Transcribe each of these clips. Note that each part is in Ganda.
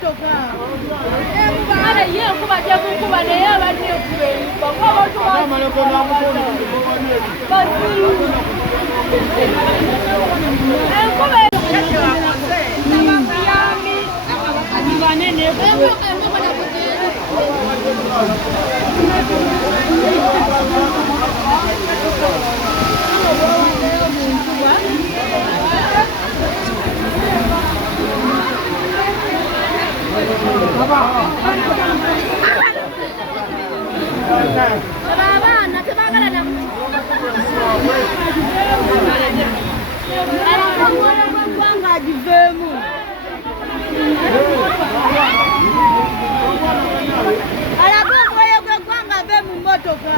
mmotoka. Ara ye kuba je kuba ne yabadde kuba ngoba tuba amaleko namukono basiru enkuba yami abanene Abaana tebagala namu. Nga agivemu. Alagogoye gwanga ave mu mmotoka.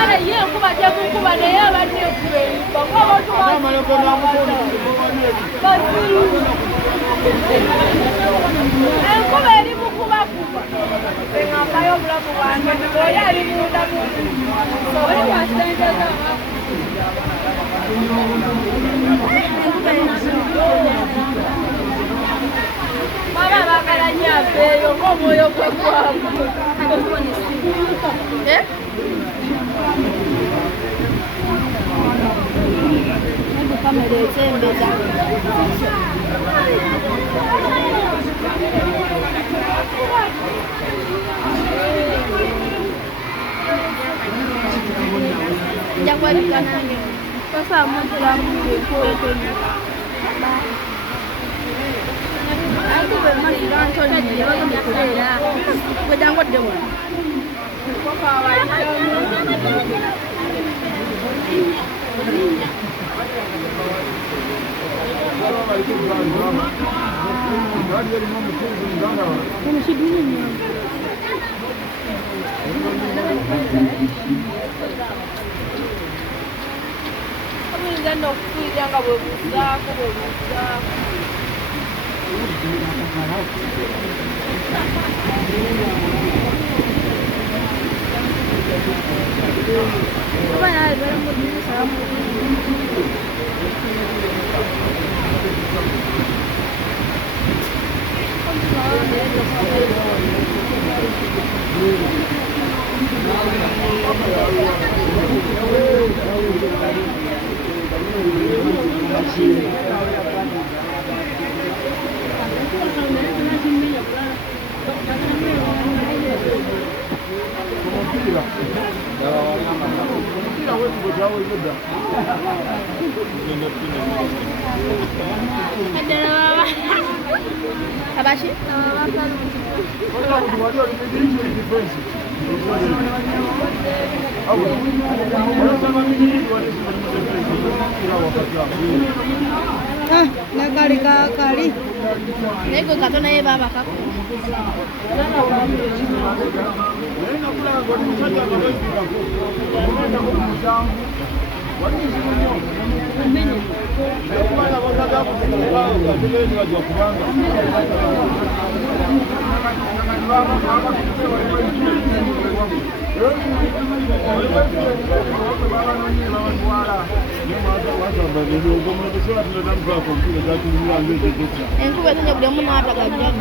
ara ye kuba je kuba ne yabadde kuba ngoba tuba amaleko namukono basiru enkuba eri mukuba kuba engambayo obulamu bwange oyo ali munda oli wasenteza baba bagala nnyo afeeyo ng'omwoyo gwe gwamu Kamera ezembeza. Jakwalika nange. Sasa mmoja mkuu kwenye. Aku bermani rancho ni dia yang berkuda. Kuda ngot dia. Abashi? Nakali kakali. Nego katona ye baba kako. Enkuba tunja kule muno hapa kabisa.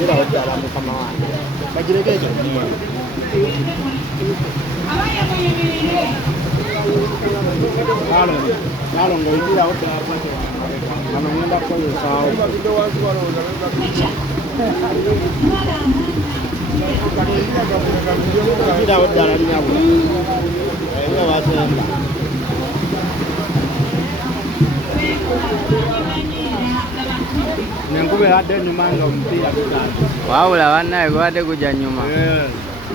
Mira otra la mujer más. ¿Va a querer que yo? Claro, no hay tira otra. A mí me da por el sábado. Tira otra la niña. Eso va a ser. Nengube hade nyuma nga mpira tutatu. Wabula bannaye gwate kujja nyuma.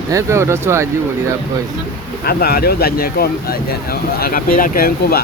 Naye pe otoswagibulira kozi. Ava ali ozannyeko akapiira k'enkuba